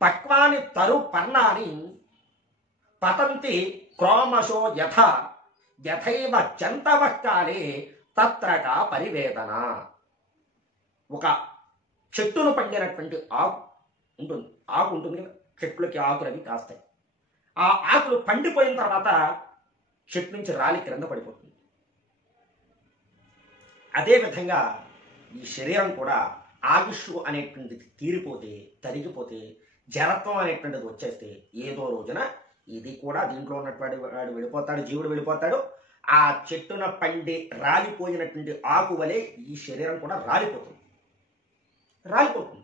పక్వాని తరు పర్ణాని పతంతి క్రోమశో యథైవ జంతవ కాలే తత్రక పరివేదన. ఒక చెట్టును పండినటువంటి ఆకు ఉంటుంది కదా, చెట్లకి ఆకులు అవి కాస్తాయి. ఆ ఆకులు పండిపోయిన తర్వాత చెట్టు నుంచి రాలి క్రింద పడిపోతుంది. అదేవిధంగా ఈ శరీరం కూడా ఆయుష్ అనేటువంటిది తీరిపోతే, తరిగిపోతే, జరత్వం అనేటువంటిది వచ్చేస్తే ఏదో రోజున ఇది కూడా దీంట్లో ఉన్నటువంటి వాడు వెళ్ళిపోతాడు, జీవుడు వెళ్ళిపోతాడు. ఆ చెట్టున పండి రాలిపోయినటువంటి ఆకు వలె ఈ శరీరం కూడా రాలిపోతుంది.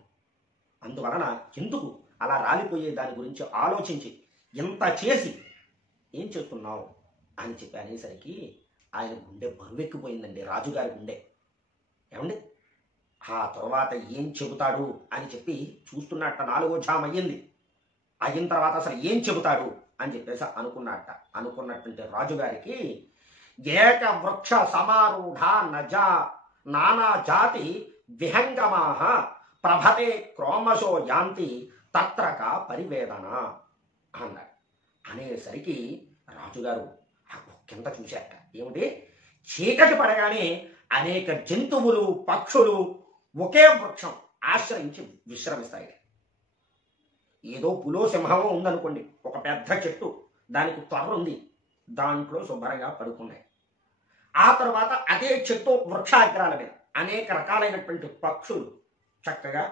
అందువలన ఎందుకు అలా రాలిపోయే దాని గురించి ఆలోచించి ఇంత చేసి ఏం చేస్తున్నావు అని చెప్పి అనేసరికి ఆయన గుండె బరువెక్కిపోయిందండి, రాజుగారి గుండె. ఏమండి ఆ తర్వాత ఏం చెబుతాడు అని చెప్పి చూస్తున్నట్ట 4వ ఝాం అయ్యింది. అయిన తర్వాత అసలు ఏం చెబుతాడు అని చెప్పేసి అనుకున్నటువంటి రాజుగారికి ఏక వృక్ష సమారూఢ నానా జాతి విహంగమాహ ప్రభతే క్రోమశో యాంతి తత్రక పరివేదన అన్నాడు. అనేసరికి రాజుగారు ఆ కింద చూశాక ఏమిటి, చీకటి పడగానే అనేక జంతువులు, పక్షులు ఒకే వృక్షం ఆశ్రయించి విశ్రమిస్తాయి. ఏదో పులో సింహమో ఉందనుకోండి, ఒక పెద్ద చెట్టు, దానికి త్వర ఉంది, దాంట్లో శుభ్రంగా పడుకున్నాయి. ఆ తర్వాత అదే చెట్టు వృక్షాగ్రాల మీద అనేక రకాలైనటువంటి పక్షులు చక్కగా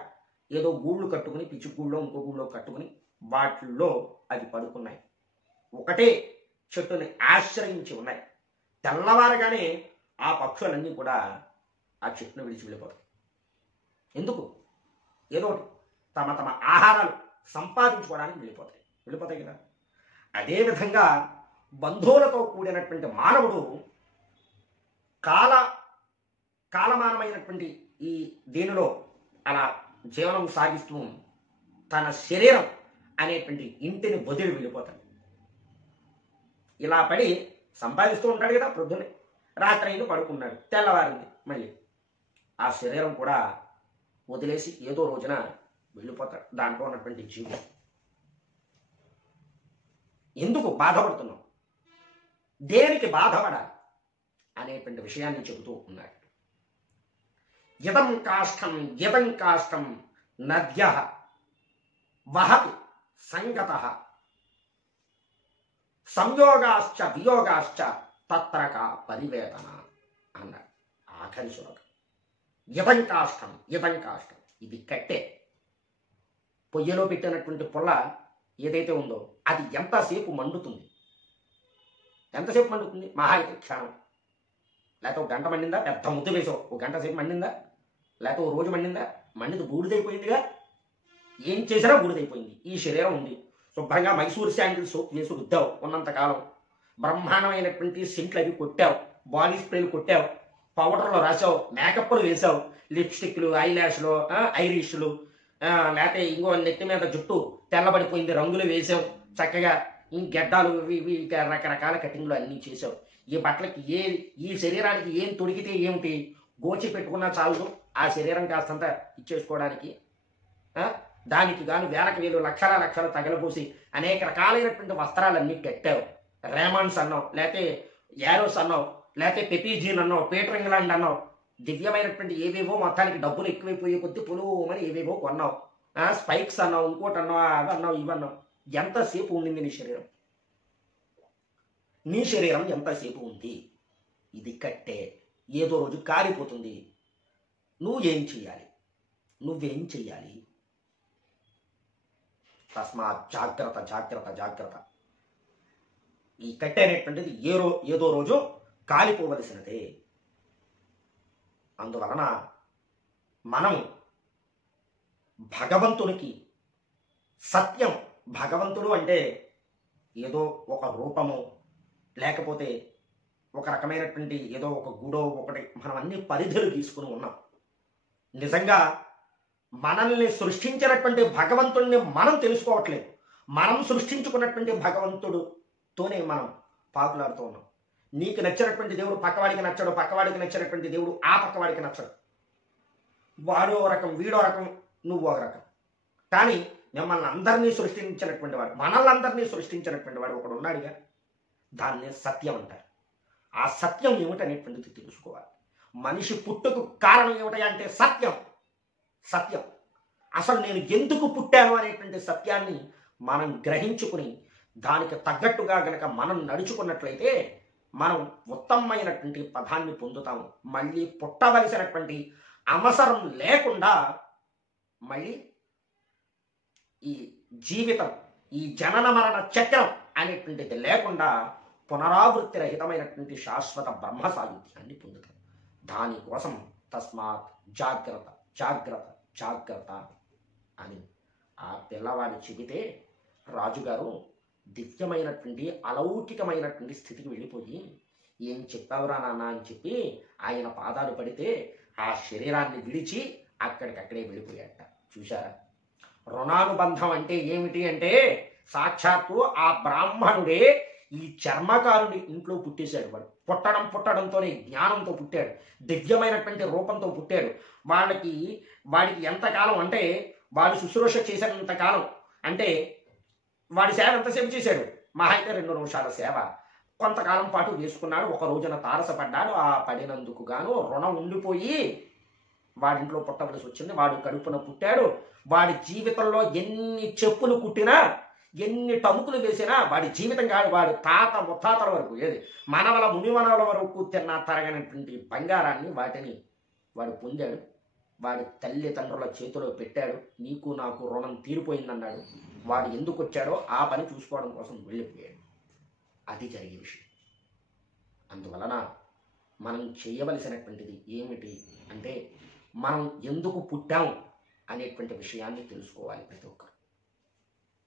ఏదో గూళ్ళు కట్టుకుని, పిచ్చి గూళ్ళో ఇంకో గూళ్ళో కట్టుకుని వాటిల్లో అవి పడుకున్నాయి. ఒకటే చెట్టుని ఆశ్రయించి ఉన్నాయి. తెల్లవారగానే ఆ పక్షులన్నీ కూడా ఆ చెట్టును విడిచి వెళ్ళిపోతాయి. ఎందుకు? ఏదో తమ తమ ఆహారాలు సంపాదించుకోవడానికి వెళ్ళిపోతాయి కదా. అదేవిధంగా బంధువులతో కూడినటువంటి మానవుడు కాలమానమైనటువంటి ఈ దీనిలో అలా జీవనం సాగిస్తూ తన శరీరం అనేటువంటి ఇంటిని వదిలి వెళ్ళిపోతాడు. ఇలా పడి సంపాదిస్తూ ఉంటాడు కదా, ప్రొద్దునే రాత్రి అయినా పడుకున్నాడు, తెల్లవారింది, మళ్ళీ ఆ శరీరం కూడా వదిలేసి ఏదో రోజున వెళ్ళిపోతాడు. దాంట్లో ఉన్నటువంటి జీవుడు ఎందుకు బాధపడుతున్నాం, దేనికి బాధపడాలి అనేటువంటి విషయాన్ని చెబుతూ ఉన్నాడు. యదం కాష్టం నద్యః వహతి సంగతః సంయోగాశ్చ వియోగాశ్చ తత్రక పరివేదన అన్నాడు ఆఖరి శ్లోకం. యదం కాష్టం ఇది కట్టే. పొయ్యిలో పెట్టినటువంటి పుల్ల ఏదైతే ఉందో అది ఎంతసేపు మండుతుంది? మహా అయితే క్షణం. లేకపోతే ఒక గంట మండిందా, పెద్ద ముద్దు వేసావు, ఒక గంట సేపు మండిందా, లేకపోతే ఓ రోజు మండిందా? మండిది బూడిదైపోయిందిగా. ఏం చేసినా బూడిదైపోయింది. ఈ శరీరం ఉంది, శుభ్రంగా మైసూర్ శాండిల్ సోప్ వేసి రుద్దావు ఉన్నంతకాలం, బ్రహ్మాండమైనటువంటి సెంట్లు అవి కొట్టావు, బాడీ స్ప్రేలు కొట్టావు, పౌడర్లో రాసావు, మేకప్లు వేసావు, లిప్స్టిక్లు, ఐలాష్లు, ఐరిష్లు, లేకపోతే ఇంకో నెత్తి మీద జుట్టు తెల్లబడిపోయింది, రంగులు వేసావు, చక్కగా ఈ గెడ్డాలు ఇవి రకరకాల కటింగ్లు అన్నీ చేసావు. ఈ బట్టలకి ఈ శరీరానికి ఏం తొడిగితే ఏమిటి, గోచి పెట్టుకున్నా చాలదు ఆ శరీరం కాస్తంత ఇచ్చేసుకోవడానికి. దానికి గాను వేలకు వేలు లక్షలు తగలబోసి అనేక రకాలైనటువంటి వస్త్రాలన్నీ కట్టావు. రేమండ్స్ అన్నావు, లేకపోతే యారోస్ అన్నావు, లేకపోతే పెపీజీన్ అన్నావు, పీటర్ ఇంగ్లాండ్ అన్నావు, దివ్యమైనటువంటి ఏవేవో మొత్తానికి డబ్బులు ఎక్కువైపోయే కొద్ది పులువమని ఏవేవో కొన్నావు. స్పైక్స్ అన్నావు, ఇంకోటి అన్నావు, అవి అన్నావు, ఇవన్నావు. ఎంతసేపు ఉండింది నీ శరీరం? నీ శరీరం ఎంతసేపు ఉంది? ఇది కట్టే, ఏదో రోజు కారిపోతుంది. నువ్వేం చెయ్యాలి? తస్మాత్ జాగ్రత్త. ఈ కట్టె అనేటువంటిది ఏదో రోజు కాలిపోవలసినదే. అందువలన మనం భగవంతునికి సత్యం, భగవంతుడు అంటే ఏదో ఒక రూపము, లేకపోతే ఒక రకమైనటువంటి ఏదో ఒక గుడో ఒకటి, మనం అన్ని పరిధులు తీసుకుని ఉన్నాం. నిజంగా మనల్ని సృష్టించినటువంటి భగవంతుడిని మనం తెలుసుకోవట్లేదు. మనం సృష్టించుకున్నటువంటి భగవంతుడితోనే మనం పాకులాడుతూ ఉన్నాం. నీకు నచ్చినటువంటి దేవుడు పక్కవాడికి నచ్చడు, పక్కవాడికి నచ్చినటువంటి దేవుడు ఆ పక్కవాడికి నచ్చడు. వాడో రకం, వీడో రకం, నువ్వు ఒక రకం. కానీ మిమ్మల్ని అందరినీ సృష్టించినటువంటి వాడు, మనల్ని అందరినీ సృష్టించినటువంటి వాడు ఒకడు ఉన్నాడుగా, దాన్నే సత్యం అంటారు. ఆ సత్యం ఏమిటనేటువంటిది తెలుసుకోవాలి. మనిషి పుట్టుకు కారణం ఏమిటి అంటే సత్యం. అసలు నేను ఎందుకు పుట్టాను అనేటువంటి సత్యాన్ని మనం గ్రహించుకుని దానికి తగ్గట్టుగా గనక మనం నడుచుకున్నట్లయితే మనం ఉత్తమమైనటువంటి పదాన్ని పొందుతాము. మళ్ళీ పుట్టవలసినటువంటి అవసరం లేకుండా, మళ్ళీ ఈ జీవితం, ఈ జనన మరణ చక్రం అనేటువంటిది లేకుండా పునరావృత్తి రహితమైనటువంటి శాశ్వత బ్రహ్మ సాయుధ్యాన్ని పొందుతాం. దానికోసం తస్మాత్ జాగ్రత్త అని ఆ పిల్లవాడు చెబితే రాజుగారు దివ్యమైనటువంటి అలౌకికమైనటువంటి స్థితికి వెళ్ళిపోయి, ఏం చెప్పావురా నాన్న అని చెప్పి ఆయన పాదాలు పడితే ఆ శరీరాన్ని విడిచి అక్కడికక్కడే వెళ్ళిపోయాట. చూశారా? రుణానుబంధం అంటే ఏమిటి అంటే సాక్షాత్తు ఆ బ్రాహ్మణుడే ఈ చర్మకారుని ఇంట్లో పుట్టేశాడు. వాడు పుట్టడంతోనే జ్ఞానంతో పుట్టాడు, దివ్యమైనటువంటి రూపంతో పుట్టాడు. వాడికి ఎంతకాలం అంటే వాడు శుశ్రూష చేసినంతకాలం అంటే వాడి సేవ ఎంతసేపు చేశాడు? మహా అయితే 2 నిమిషాల సేవ. కొంతకాలం పాటు చేసుకున్నాడు. ఒక రోజున తారసపడ్డాడు. ఆ పడినందుకు గాను రుణం ఉండిపోయి వాడింట్లో పుట్టవలసి వచ్చింది, వాడు కడుపున పుట్టాడు. వాడి జీవితంలో ఎన్ని చెప్పులు కుట్టినా, ఎన్ని టముకులు వేసినా వాడి జీవితం కాదు, వాడు తాత ముత్తాతల వరకు, ఏది మనవల మునిమనవల వరకు తిన్న తరగనటువంటి బంగారాన్ని వాటిని వాడు పొందాడు. వాడి తల్లిదండ్రుల చేతిలో పెట్టాడు. నీకు నాకు రుణం తీరిపోయిందన్నాడు. వాడు ఎందుకు వచ్చాడో ఆ పని చూసుకోవడం కోసం వెళ్ళిపోయాడు. అది జరిగే విషయం. అందువలన మనం చేయవలసినటువంటిది ఏమిటి అంటే, మనం ఎందుకు పుట్టాం అనేటువంటి విషయాన్ని తెలుసుకోవాలి ప్రతి ఒక్కరు.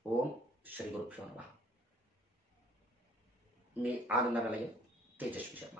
ఓం శ్రీ గురుభ్యో నమః. మీ ఆనంద నిలయం తేజస్వి శర్మ.